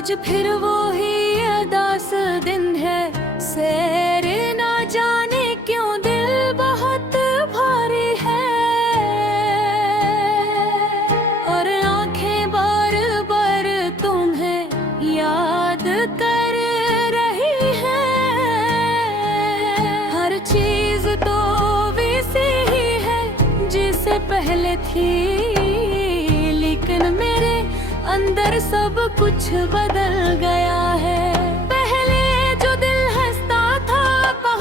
आज फिर वो ही अदास दिन है, सैर ना जाने क्यों दिल बहुत भारी है। और आंखें बार बार तुम्हें याद कर रही है। हर चीज तो वैसी ही है जिसे पहले थी, लेकिन मेरे अंदर सब कुछ बदल गया है। पहले जो दिल हंसता था,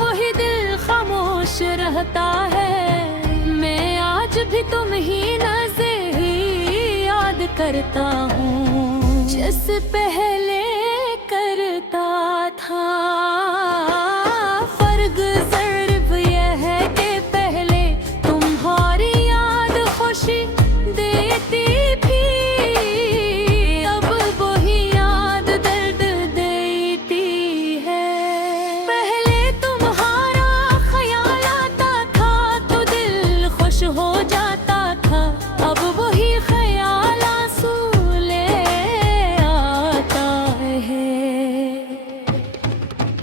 वही दिल खामोश रहता है। मैं आज भी तुम ही नज़र ही याद करता हूँ, जैसे पहले करता था। फर्क सिर्फ यह है कि पहले तुम्हारी याद खुशी देती थी,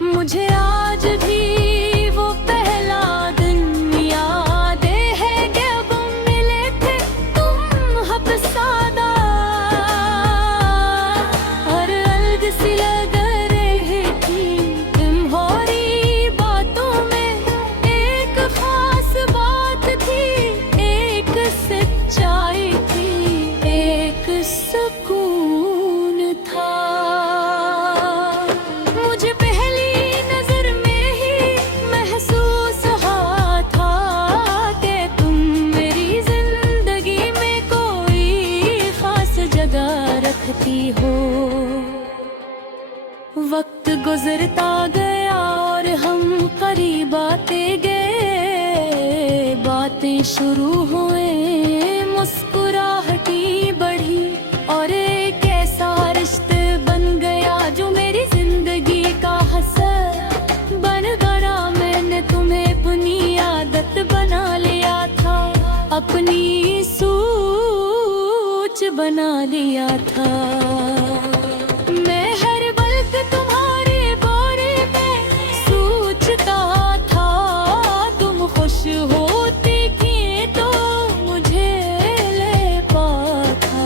मुझे आज भी वो पहला दिन याद है जब मिले थे तुम हफ्सादा। और अलग सी लग रही थी तुम्हारी बातों में, एक खास बात थी, एक सच्चाई थी, एक सुकून था। मुझे हो वक्त गुजरता गया और हम करीब आते गए। बातें शुरू हुए, मुस्कुराहटी बढ़ी और एक ऐसा रिश्ते बन गया जो मेरी जिंदगी का हसर बन गया। मैंने तुम्हें अपनी आदत बना लिया था, अपनी बना लिया था। मैं हर वक्त तुम्हारे बारे में सोचता था, तुम खुश होती थी तो मुझे ले पाता।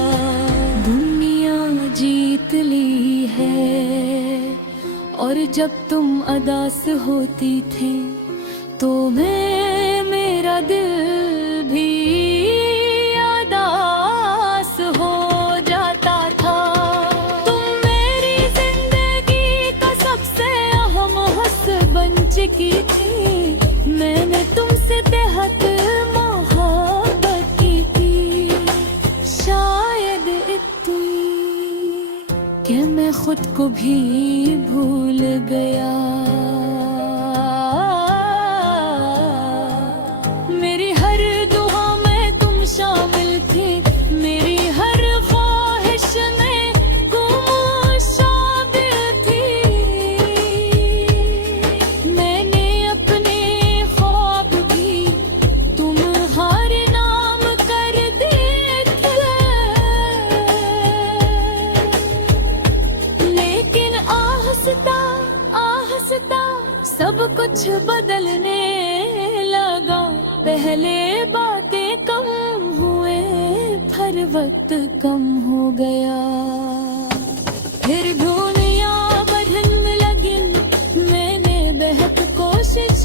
दुनिया जीत ली है और जब तुम अदास होती थी तो मेरा दिल भी की थी। मैंने तुमसे बेहद मोहब्बत की थी, शायद इतनी कि मैं खुद को भी भूल गया। मेरी हर दुआ में तुम शामिल थी, मेरी हर ख्वाहिश में सब कुछ बदलने लगा। पहले बातें कम हुए, हर वक्त कम हो गया। फिर दुनिया बढ़ने लगी, मैंने बहुत कोशिश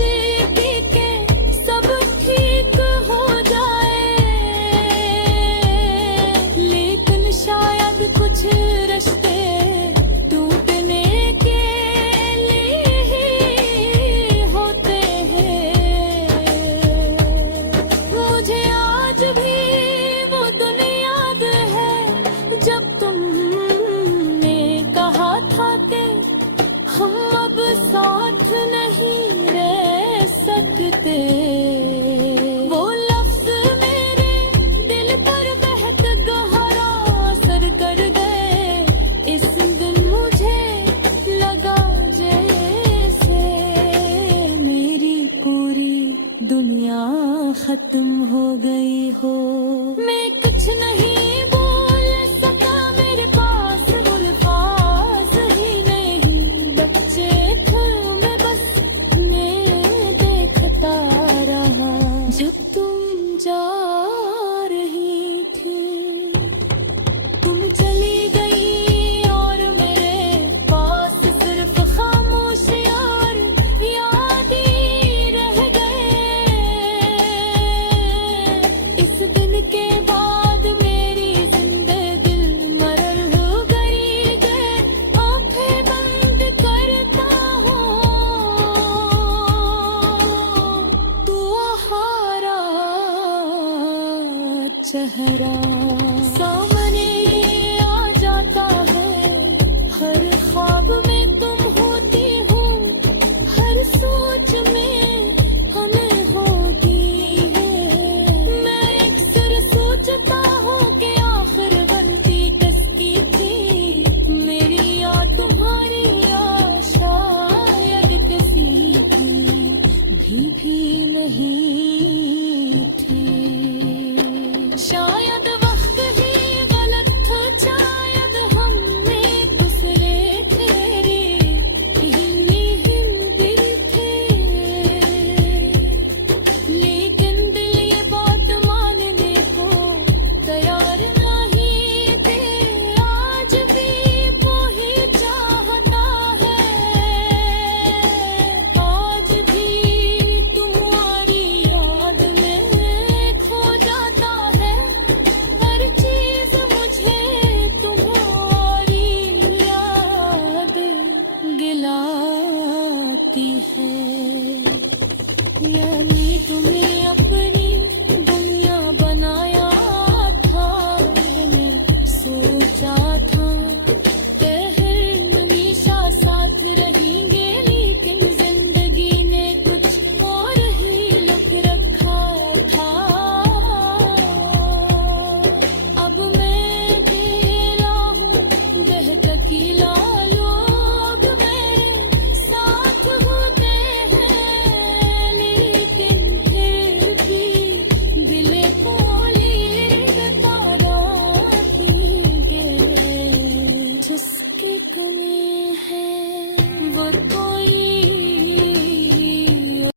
की कि सब ठीक हो जाए, लेकिन शायद कुछ रिश्ते हम अब साथ नहीं रह सकते। वो लफ्ज मेरे दिल पर बहुत गहरा असर कर गए। इस दिन मुझे लगा जैसे मेरी पूरी दुनिया खत्म हो गई हो। मैं कुछ नहीं बोल सका, मेरे पास अल्फाज चेहरा सामने आ जाता है, हर ख्वाब में तुम होती हो, हर सोच में हमें होगी है। मैं अक्सर सोचता हूँ कि आखिर गलती किसकी थी, मेरी या तुम्हारी या शायद किसी की भी नहीं थी। शायद वक्त ही गलत था, शायद हम एक दूसरे तेरे हीन दिल थे, लेकिन दिल ये बात मानने को तैयार नहीं थे। आज भी वो ही चाहता है, आज भी तुम्हारी याद में खो जाता है, हर चीज मुझे तुम्हारी याद गिलाती है।